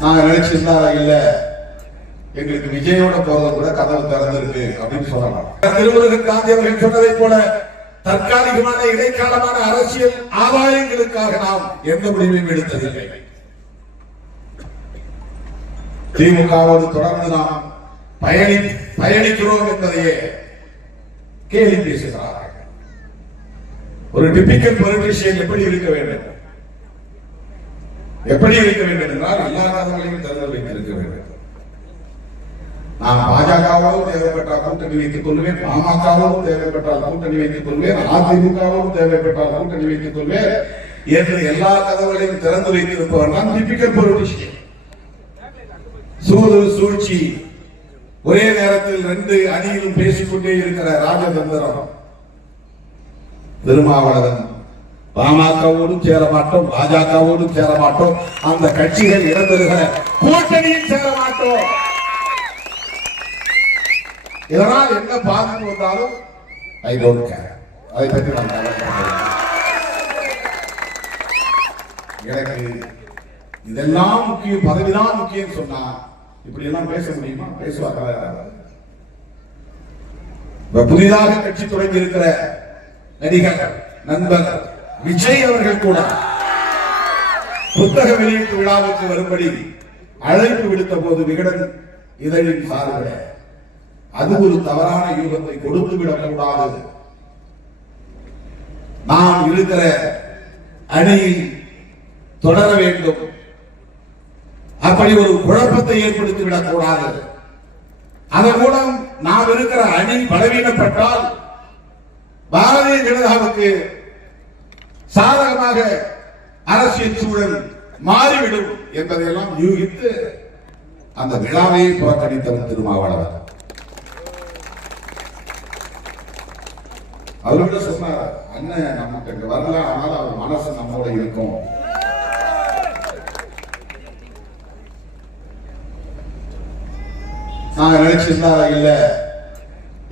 நாங்க நினைச்சிருந்தா இல்ல எங்களுக்கு விஜயோட போறது கூட கதவு திறந்திருக்கு அப்படின்னு சொல்லலாம். திருமுருகன் காந்தி அவர்கள் சொன்னதை போல தற்காலிகமான இடைக்காலமான அரசியல் ஆதாயங்களுக்காக நாம் எந்த முடிவையும் எடுத்ததில்லை. திமுகவோடு தொடர்ந்து நாம் பயணிக்கிறோம் என்பதையே கேலி பேசுகிறார்கள். ஒரு டிபிக்கல் பொலிட்டிஷியன் எப்படி இருக்க வேண்டும் என்றால் எல்லா கதவுகளையும் திறந்து வைத்திருக்க வேண்டும். நான் பாஜகவோடு தேவைப்பட்டால் கூட்டணி வைத்துக் கொள்வேன், பாமகவோடு தேவைப்பட்டால் கூட்டணி வைத்துக் கொள்வேன், அதிமுகவோடு தேவைப்பட்டால் கூட்டணி வைத்துக் கொள்வேன் என்று எல்லா கதவுகளையும் திறந்து வைத்திருப்பவர் தான் டிபிக்கல் பொலிட்டிஷியன். சூது சூழ்ச்சி ஒரே நேரத்தில் 2 அணியிலும் பேசிக்கொண்டே இருக்கிற ராஜதந்திரம். திருமாவளவன் பாமகவோடும் சேர மாட்டோம், பாஜகவோடும் சேர மாட்டோம், அந்த கட்சிகள் இடம்பெறுகிற கூட்டணியில் சேர மாட்டோம். இதனால் என்ன பாதிப்பு வந்தாலும் ஐ டோன்ட் கேர், அதை பற்றி நான் எனக்கு இதெல்லாம் முக்கியம், பதவிதான் முக்கியம் சொன்னா இப்படி எல்லாம் பேச முடியுமா? பேசுவாங்க. புதிதாக கட்சி தொடங்கி இருக்கிற நடிகர் நண்பர் விஜய் அவர்கள் கூட புத்தக வெளியீட்டு விழாவுக்கு வரும்படி அழைப்பு விடுத்த போது விகடன் இதழின் சார்பில் அது ஒரு தவறான யூகத்தை கொடுத்து விடக்கூடாது, நாம் இருக்கிற அணியில் தொடர வேண்டும், அப்படி ஒரு குழப்பத்தை ஏற்படுத்திவிடக் கூடாது, அதன் மூலம் நாம் இருக்கிற அணி பலவீனப்பட்டால் பாரதிய ஜனதாவுக்கு சாதகமாக அரசியல் சூழல் மாறிவிடும் என்பதையெல்லாம் யூகித்து அந்த விழாவை புறக்கணித்தவர் திருமாவளவன். அவர்கிட்ட சொன்னார், அண்ணன் நமக்கு வரல, ஆனால் அவர் மனசு நம்மோட இருக்கும். நாங்க நினைச்சிருந்தா இல்ல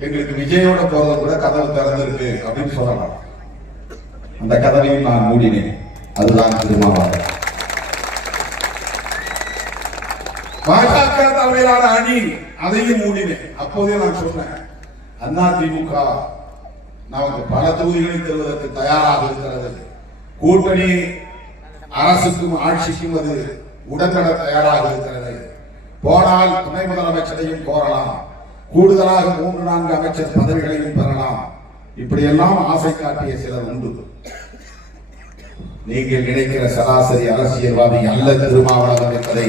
எங்களுக்கு விஜயோட போறது கூட கதவு திறந்திருக்கு அப்படின்னு சொல்லலாம். அந்த கதவையும் நான் மூடினேன். அதுதான் திருமாவளவன். பாஜக தலைமையிலான அணி, அதையும் மூடினேன். அப்போதே நான் சொன்னேன், அதிமுக நமக்கு பல தொகுதிகளை தருவதற்கு தயாராக இருக்கிறது, கூட்டணி அரசுக்கும் ஆட்சிக்கும் அது உடன்பட தயாராக இருக்கிறது, போனால் துணை முதலமைச்சரையும் கோரலாம், கூடுதலாக 3-4 அமைச்சர் பதவிகளையும் பெறலாம், இப்படியெல்லாம் ஆசை காட்டிய சிலர் உண்டு. நீங்கள் நினைக்கிற சராசரி அரசியல்வாதி அல்ல திருமாவளவன் என்பதை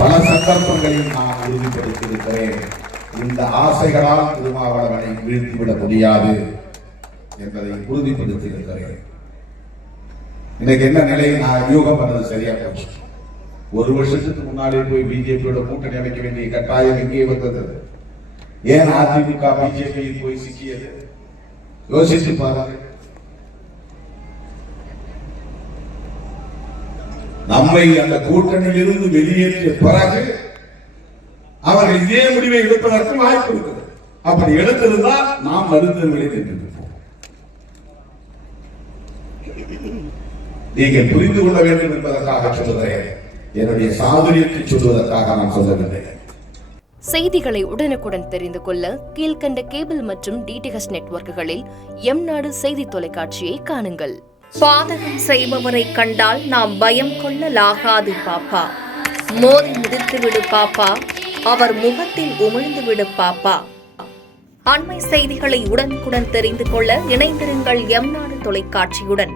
பல சந்தர்ப்பங்களில் நான் உறுதிப்படுத்தியிருக்கிறேன். இந்த ஆசைகளால் திருமாவளவனை வீழ்த்திவிட முடியாது என்பதை உறுதிப்படுத்தியிருக்கிறேன். இன்னைக்கு என்ன நிலையை நான் யூகம் பண்ணது சரியா போச்சு. 1 வருஷத்துக்கு முன்னாலே போய் பிஜேபியோட கூட்டணி அமைக்க வேண்டிய கட்டாயம் எங்கே வந்தது? ஏன் அதிமுக பிஜேபி போய் சிக்கியது? யோசித்து பாருங்க. நம்மை அந்த கூட்டணியில் இருந்து வெளியேற்றிய பிறகு அவர்கள் இதே முடிவை எடுப்பதற்கு வாய்ப்பு இருக்கிறது. அப்படி எடுத்திருந்தால் நாம் மறுத்தவர்களை நின்றிருப்போம். நீங்கள் புரிந்து கொள்ள வேண்டும் என்பதற்காக சொல்லுகிறேன், என்னுடைய சாதுரியத்தை சொல்வதற்காக நான் சொல்லவில்லை. செய்திகளை உடனுக்குடன் தெரிந்து கொள்ள கீழ்கண்ட கேபிள் மற்றும் டிடிஎச் நெட்வொர்க்குகளில் எம்நாடு செய்தி தொலைக்காட்சியை காணுங்கள். பாதகம் செய்பவரை கண்டால் நாம் பயம் கொள்ளலாகாது பாப்பா. மோதி மிதித்துவிடு பாப்பா, அவர் முகத்தில் உமிழ்ந்துவிடு பாப்பா. அண்மை செய்திகளை உடனுக்குடன் தெரிந்து கொள்ள இணைந்திருங்கள் எம்நாடு தொலைக்காட்சியுடன்.